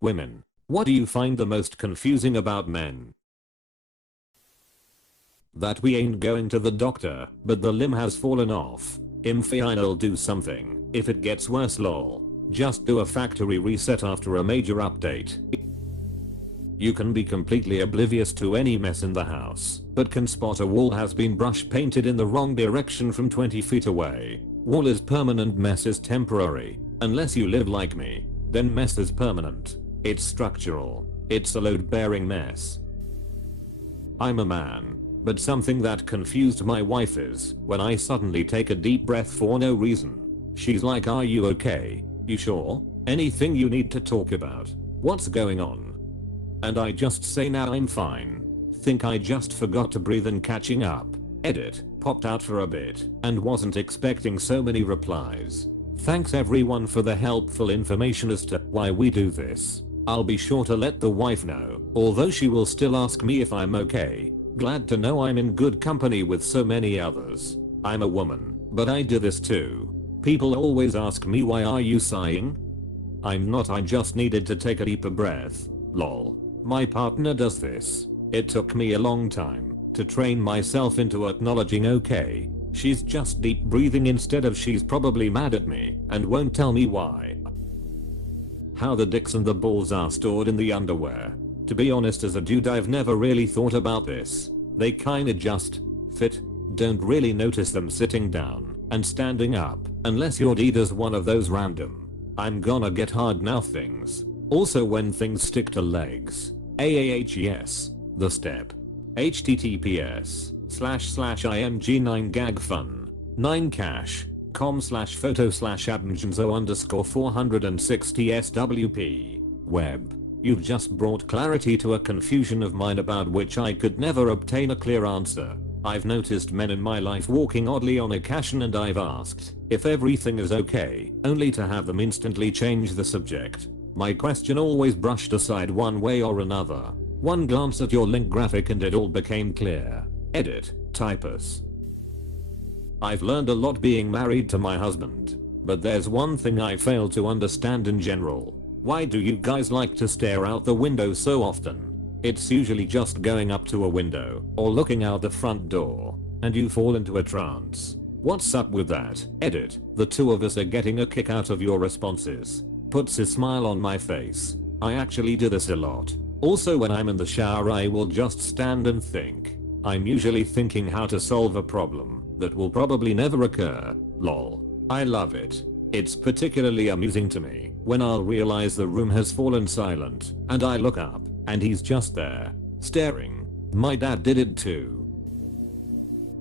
Women. What do you find the most confusing about men? That we ain't going to the doctor, but the limb has fallen off. Fine, I'll do something. If it gets worse, lol. Just do a factory reset after a major update. You can be completely oblivious to any mess in the house, but can spot a wall has been brush painted in the wrong direction from 20 feet away. Wall is permanent, mess is temporary. Unless you live like me, then mess is permanent. It's structural. It's a load-bearing mess. I'm a man, but something that confused my wife is when I suddenly take a deep breath for no reason. She's like, "Are you okay? You sure? Anything you need to talk about? What's going on?" And I just say, "Nah, I'm fine. Think I just forgot to breathe and catching up." Edit. Popped out for a bit and wasn't expecting so many replies. Thanks everyone for the helpful information as to why we do this. I'll be sure to let the wife know, although she will still ask me if I'm okay. Glad to know I'm in good company with so many others. I'm a woman, but I do this too. People always ask me, "Why are you sighing?" I'm not, I just needed to take a deeper breath. Lol. My partner does this. It took me a long time to train myself into acknowledging okay. She's just deep breathing instead of she's probably mad at me and won't tell me why. How the dicks and the balls are stored in the underwear. To be honest, as a dude, I've never really thought about this. They kinda just fit. Don't really notice them sitting down and standing up unless your deed is one of those random "I'm gonna get hard now" things. Also when things stick to legs. Yes. The step. https://img9gagfun 9cash.com/photo/admgenzo_460swp web. You've just brought clarity to a confusion of mine about which I could never obtain a clear answer. I've noticed men in my life walking oddly on occasion, and I've asked if everything is okay, only to have them instantly change the subject. My question always brushed aside one way or another. One glance at your link graphic and it all became clear. Edit. Typus. I've learned a lot being married to my husband, but there's one thing I fail to understand in general. Why do you guys like to stare out the window so often? It's usually just going up to a window or looking out the front door and you fall into a trance. What's up with that? Edit. The two of us are getting a kick out of your responses. Puts a smile on my face. I actually do this a lot. Also when I'm in the shower I will just stand and think. I'm usually thinking how to solve a problem that will probably never occur. Lol. I love it. It's particularly amusing to me when I'll realize the room has fallen silent and I look up and he's just there, staring. My dad did it too.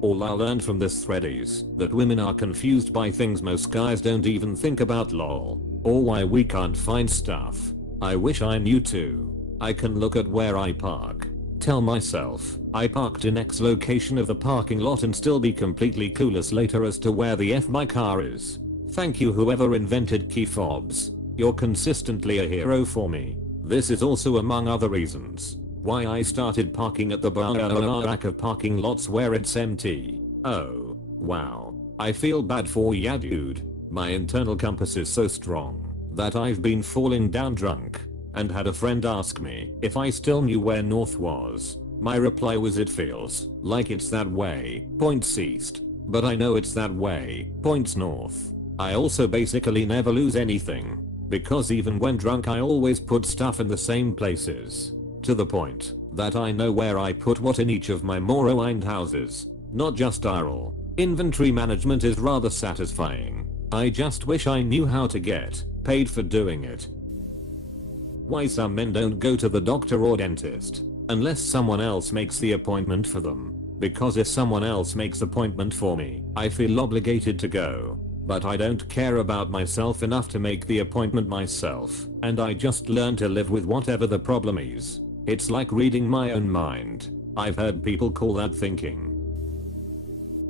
All I learned from this thread is that women are confused by things most guys don't even think about, lol. Or why we can't find stuff. I wish I knew too. I can look at where I park, tell myself I parked in X location of the parking lot, and still be completely clueless later as to where the F my car is. Thank you whoever invented key fobs. You're consistently a hero for me. This is also among other reasons why I started parking at the back of parking lots where it's empty. Oh, wow. I feel bad for ya, dude. My internal compass is so strong that I've been falling down drunk and had a friend ask me if I still knew where north was. My reply was, "It feels like it's that way, points east. But I know it's that way, points north." I also basically never lose anything, because even when drunk I always put stuff in the same places. To the point that I know where I put what in each of my Morrowind houses. Not just IRL. Inventory management is rather satisfying. I just wish I knew how to get paid for doing it. Why some men don't go to the doctor or dentist unless someone else makes the appointment for them. Because if someone else makes appointment for me, I feel obligated to go. But I don't care about myself enough to make the appointment myself, and I just learn to live with whatever the problem is. It's like reading my own mind. I've heard people call that thinking.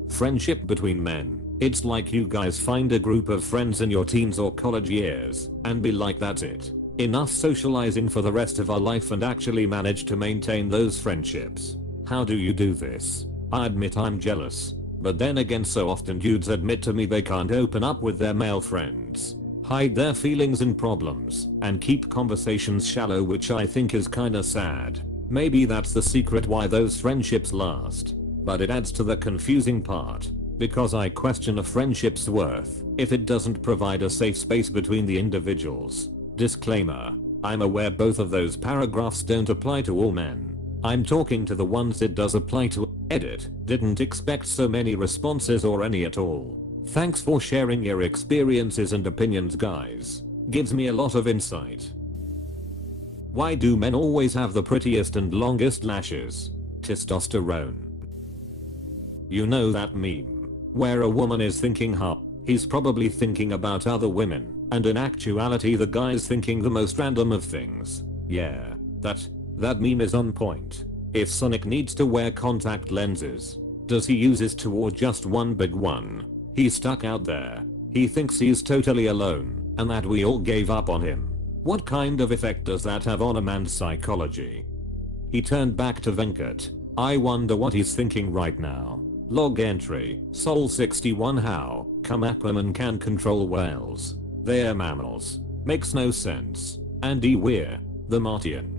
Friendship between men. It's like you guys find a group of friends in your teens or college years and be like, that's it. Enough socializing for the rest of our life, and actually manage to maintain those friendships. How do you do this? I admit I'm jealous. But then again, so often dudes admit to me they can't open up with their male friends. hide their feelings and problems, and keep conversations shallow, which I think is kinda sad. Maybe that's the secret why those friendships last. But it adds to the confusing part, because I question a friendship's worth if it doesn't provide a safe space between the individuals. Disclaimer: I'm aware both of those paragraphs don't apply to all men. I'm talking to the ones it does apply to. Edit. Didn't expect so many responses or any at all. Thanks for sharing your experiences and opinions, guys. Gives me a lot of insight. Why do men always have the prettiest and longest lashes? Testosterone. You know that meme where a woman is thinking, he's probably thinking about other women, and in actuality the guy's thinking the most random of things. Yeah, that meme is on point. If Sonic needs to wear contact lenses, does he use his two or just one big one? He's stuck out there. He thinks he's totally alone, and that we all gave up on him. What kind of effect does that have on a man's psychology? He turned back to Venkat. I wonder what he's thinking right now. Log entry, Sol 61. How come Aquaman can control whales? They're mammals. Makes no sense. Andy Weir, the Martian.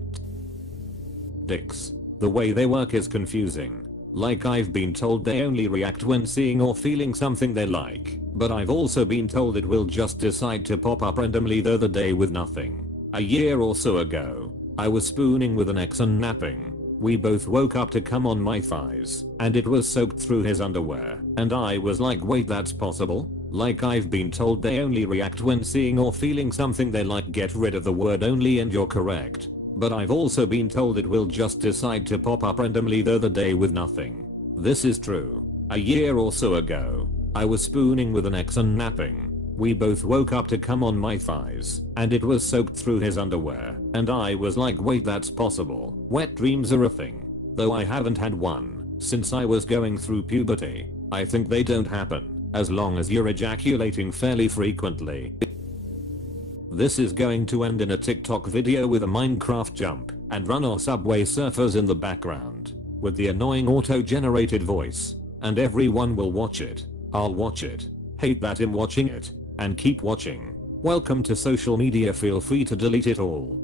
Dicks. The way they work is confusing. Like, I've been told they only react when seeing or feeling something they like, but I've also been told it will just decide to pop up randomly the other day with nothing. A year or so ago, I was spooning with an ex and napping. We both woke up to cum on my thighs, and it was soaked through his underwear, and I was like, wait, that's possible? Like, I've been told they only react when seeing or feeling something they like. Get rid of the word only and you're correct. But I've also been told it will just decide to pop up randomly the other day with nothing. This is true. A year or so ago, I was spooning with an ex and napping. We both woke up to cum on my thighs, and it was soaked through his underwear, and I was like, wait, that's possible. Wet dreams are a thing. Though I haven't had one since I was going through puberty. I think they don't happen, as long as you're ejaculating fairly frequently. This is going to end in a TikTok video with a Minecraft jump and run or Subway Surfers in the background, with the annoying auto-generated voice, and everyone will watch it. I'll watch it, hate that I'm watching it, and keep watching. Welcome to social media, feel free to delete it all.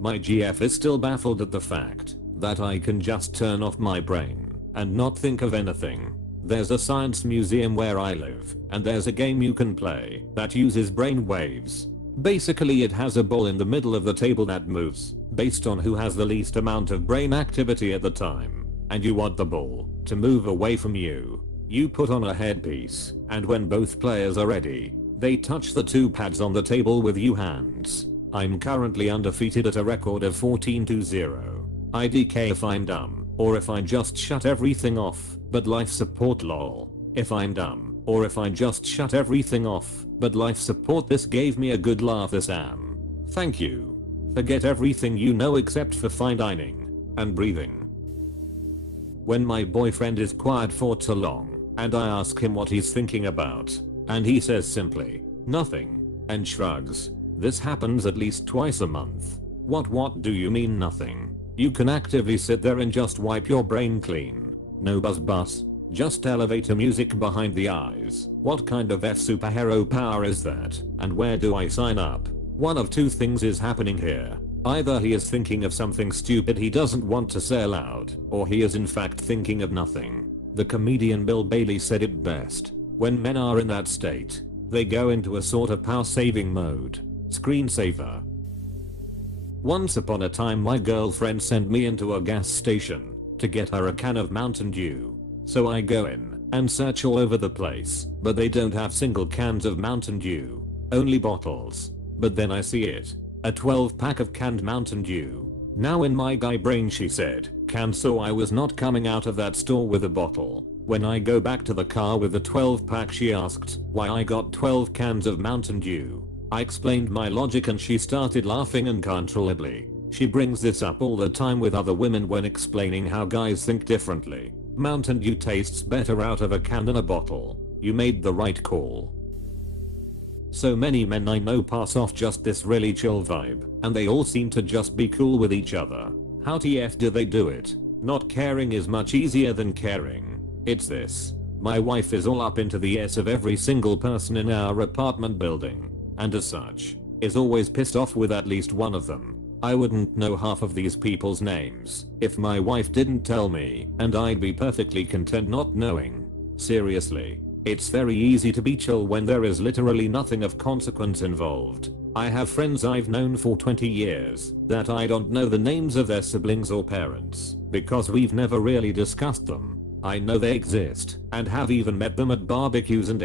My GF is still baffled at the fact that I can just turn off my brain and not think of anything. There's a science museum where I live, and there's a game you can play that uses brain waves. Basically, it has a ball in the middle of the table that moves based on who has the least amount of brain activity at the time, and you want the ball to move away from you. You put on a headpiece, and when both players are ready, they touch the two pads on the table with you hands. I'm currently undefeated at a record of 14-0. IDK if I'm dumb, or if I just shut everything off, but life support lol. If I'm dumb, or if I just shut everything off, but life support. This gave me a good laugh, this am. Thank you. Forget everything you know except for fine dining and breathing. When my boyfriend is quiet for too long, and I ask him what he's thinking about, and he says simply, nothing, and shrugs. This happens at least twice a month. What do you mean nothing? You can actively sit there and just wipe your brain clean. No buzz, just elevator music behind the eyes. What kind of superhero power is that, and where do I sign up? One of two things is happening here. Either he is thinking of something stupid he doesn't want to say aloud, or he is in fact thinking of nothing. The comedian Bill Bailey said it best. When men are in that state, they go into a sort of power saving mode. Screensaver. Once upon a time, my girlfriend sent me into a gas station to get her a can of Mountain Dew. So I go in and search all over the place, but they don't have single cans of Mountain Dew, only bottles. But then I see it, a 12-pack of canned Mountain Dew. Now in my guy brain she said can, so I was not coming out of that store with a bottle. When I go back to the car with the 12-pack, she asked why I got 12 cans of Mountain Dew. I explained my logic and she started laughing uncontrollably. She brings this up all the time with other women when explaining how guys think differently. Mountain Dew tastes better out of a can than a bottle. You made the right call. So many men I know pass off just this really chill vibe, and they all seem to just be cool with each other. How TF do they do it? Not caring is much easier than caring. It's this. My wife is all up into the S of every single person in our apartment building, and as such, is always pissed off with at least one of them. I wouldn't know half of these people's names if my wife didn't tell me, and I'd be perfectly content not knowing. Seriously, it's very easy to be chill when there is literally nothing of consequence involved. I have friends I've known for 20 years that I don't know the names of their siblings or parents because we've never really discussed them. I know they exist and have even met them at barbecues and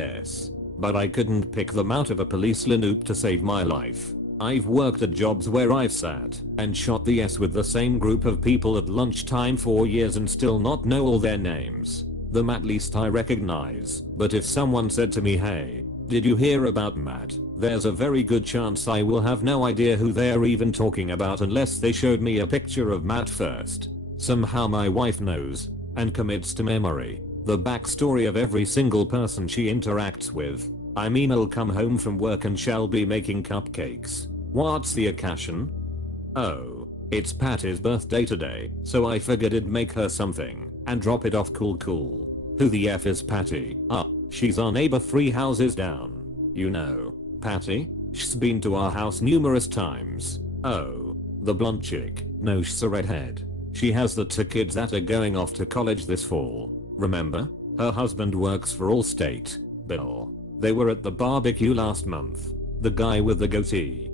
but I couldn't pick them out of a police lineup to save my life. I've worked at jobs where I've sat and shot the S with the same group of people at lunchtime for years and still not know all their names. Them at least I recognize, but if someone said to me, hey, did you hear about Matt? There's a very good chance I will have no idea who they're even talking about unless they showed me a picture of Matt first. Somehow my wife knows and commits to memory the backstory of every single person she interacts with. I mean, I'll come home from work and shall be making cupcakes. What's the occasion? Oh, it's Patty's birthday today, so I figured I'd make her something and drop it off. Cool. Who the F is Patty? She's our neighbor 3 houses down. You know Patty? She's been to our house numerous times. Oh, the blonde chick. No, she's a redhead. She has the 2 kids that are going off to college this fall. Remember? Her husband works for Allstate. Bill. They were at the barbecue last month. The guy with the goatee.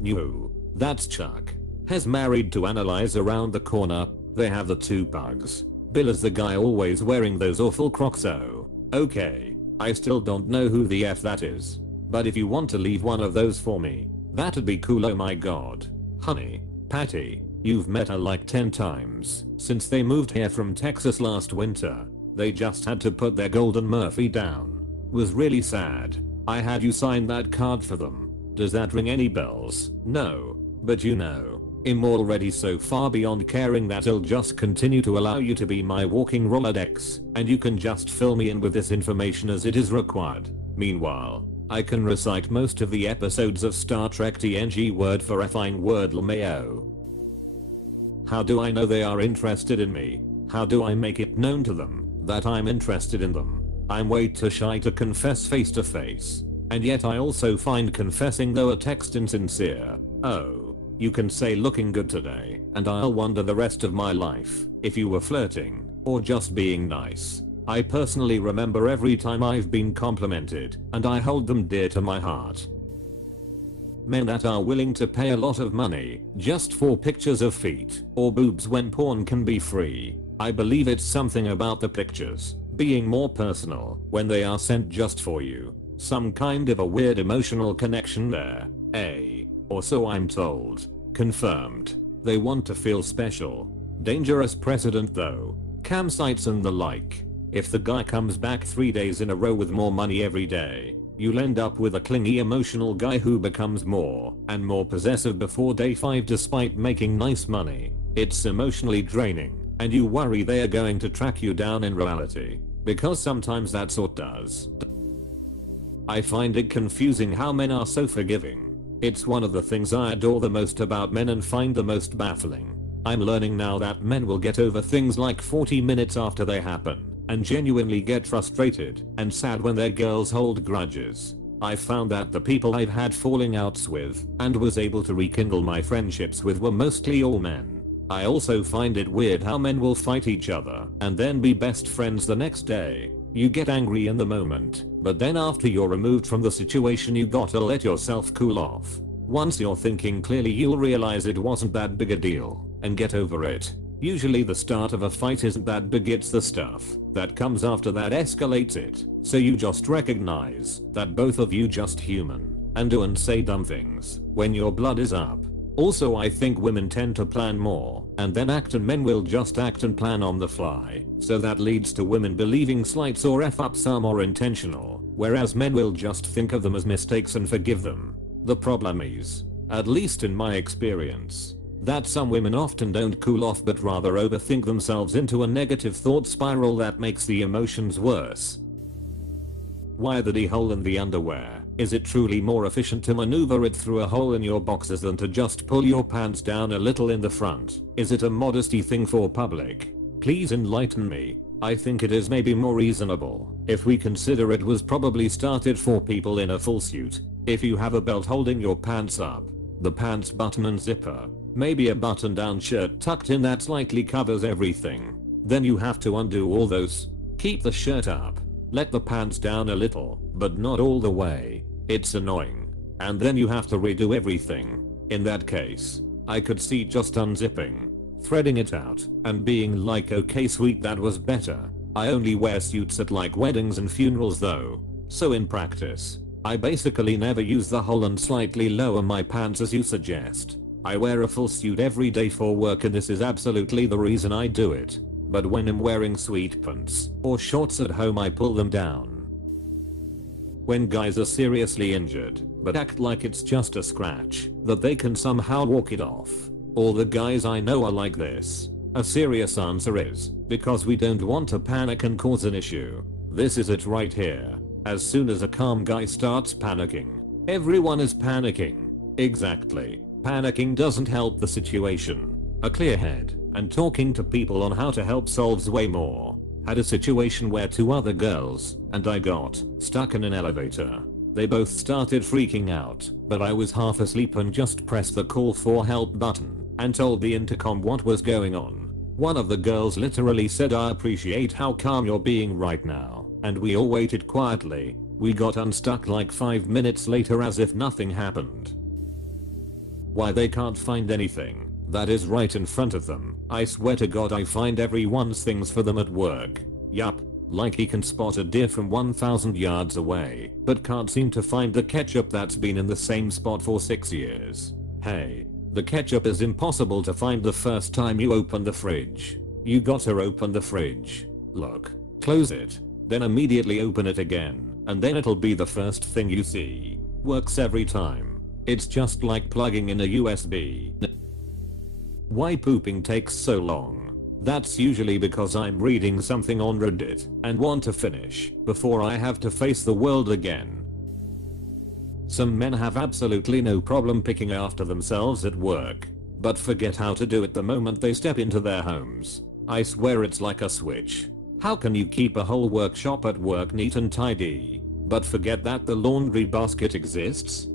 No. That's Chuck. Has married to Annalise around the corner. They have the 2 pugs. Bill is the guy always wearing those awful Crocs. Oh. Okay. I still don't know who the F that is. But if you want to leave one of those for me, that'd be cool. Oh my god. Honey. Patty. You've met her like 10 times since they moved here from Texas last winter. They just had to put their golden Murphy down. Was really sad. I had you sign that card for them. Does that ring any bells? No. But you know, I'm already so far beyond caring that I'll just continue to allow you to be my walking Rolodex, and you can just fill me in with this information as it is required. Meanwhile, I can recite most of the episodes of Star Trek TNG word for effing word LMAO. How do I know they are interested in me? How do I make it known to them that I'm interested in them? I'm way too shy to confess face to face. And yet I also find confessing though a text insincere. Oh, you can say looking good today, and I'll wonder the rest of my life if you were flirting or just being nice. I personally remember every time I've been complimented, and I hold them dear to my heart. Men that are willing to pay a lot of money just for pictures of feet or boobs when porn can be free. I believe it's something about the pictures being more personal when they are sent just for you. Some kind of a weird emotional connection there. Or so I'm told. Confirmed. They want to feel special. Dangerous precedent though. Campsites and the like. If the guy comes back 3 days in a row with more money every day, you'll end up with a clingy emotional guy who becomes more and more possessive before day 5 despite making nice money. It's emotionally draining, and you worry they are going to track you down in reality, because sometimes that's what does. I find it confusing how men are so forgiving. It's one of the things I adore the most about men and find the most baffling. I'm learning now that men will get over things like 40 minutes after they happen, and genuinely get frustrated and sad when their girls hold grudges. I found that the people I've had falling outs with and was able to rekindle my friendships with were mostly all men. I also find it weird how men will fight each other and then be best friends the next day. You get angry in the moment, but then after you're removed from the situation you gotta let yourself cool off. Once you're thinking clearly you'll realize it wasn't that big a deal and get over it. Usually the start of a fight isn't that big, it's the stuff that comes after that escalates it. So you just recognize that both of you just human and do and say dumb things when your blood is up. Also, I think women tend to plan more and then act, and men will just act and plan on the fly. So that leads to women believing slights or f-ups are more intentional, whereas men will just think of them as mistakes and forgive them. The problem is, at least in my experience, that some women often don't cool off but rather overthink themselves into a negative thought spiral that makes the emotions worse. Why the D-hole in the underwear? Is it truly more efficient to maneuver it through a hole in your boxers than to just pull your pants down a little in the front? Is it a modesty thing for public? Please enlighten me. I think it is maybe more reasonable if we consider it was probably started for people in a full suit. If you have a belt holding your pants up, the pants button and zipper, maybe a button down shirt tucked in that slightly covers everything, then you have to undo all those. Keep the shirt up, let the pants down a little, but not all the way. It's annoying. And then you have to redo everything. In that case, I could see just unzipping, threading it out, and being like, okay sweet, that was better. I only wear suits at like weddings and funerals though, so in practice, I basically never use the hole and slightly lower my pants as you suggest. I wear a full suit every day for work and this is absolutely the reason I do it. But when I'm wearing sweatpants or shorts at home I pull them down. When guys are seriously injured, but act like it's just a scratch, that they can somehow walk it off. All the guys I know are like this. A serious answer is, because we don't want to panic and cause an issue. This is it right here. As soon as a calm guy starts panicking, everyone is panicking. Exactly. Panicking doesn't help the situation. A clear head and talking to people on how to help solves way more. Had a situation where two other girls and I got stuck in an elevator. They both started freaking out, but I was half asleep and just pressed the call for help button and told the intercom what was going on. One of the girls literally said, "I appreciate how calm you're being right now," and we all waited quietly. We got unstuck like 5 minutes later as if nothing happened. Why they can't find anything that is right in front of them? I swear to God I find everyone's things for them at work. Yup, like he can spot a deer from 1,000 yards away, but can't seem to find the ketchup that's been in the same spot for 6 years. Hey, the ketchup is impossible to find the first time you open the fridge. You gotta open the fridge, look, close it, then immediately open it again, and then it'll be the first thing you see. Works every time. It's just like plugging in a USB. Why pooping takes so long? That's usually because I'm reading something on Reddit and want to finish before I have to face the world again. Some men have absolutely no problem picking after themselves at work, but forget how to do it the moment they step into their homes. I swear it's like a switch. How can you keep a whole workshop at work neat and tidy, but forget that the laundry basket exists?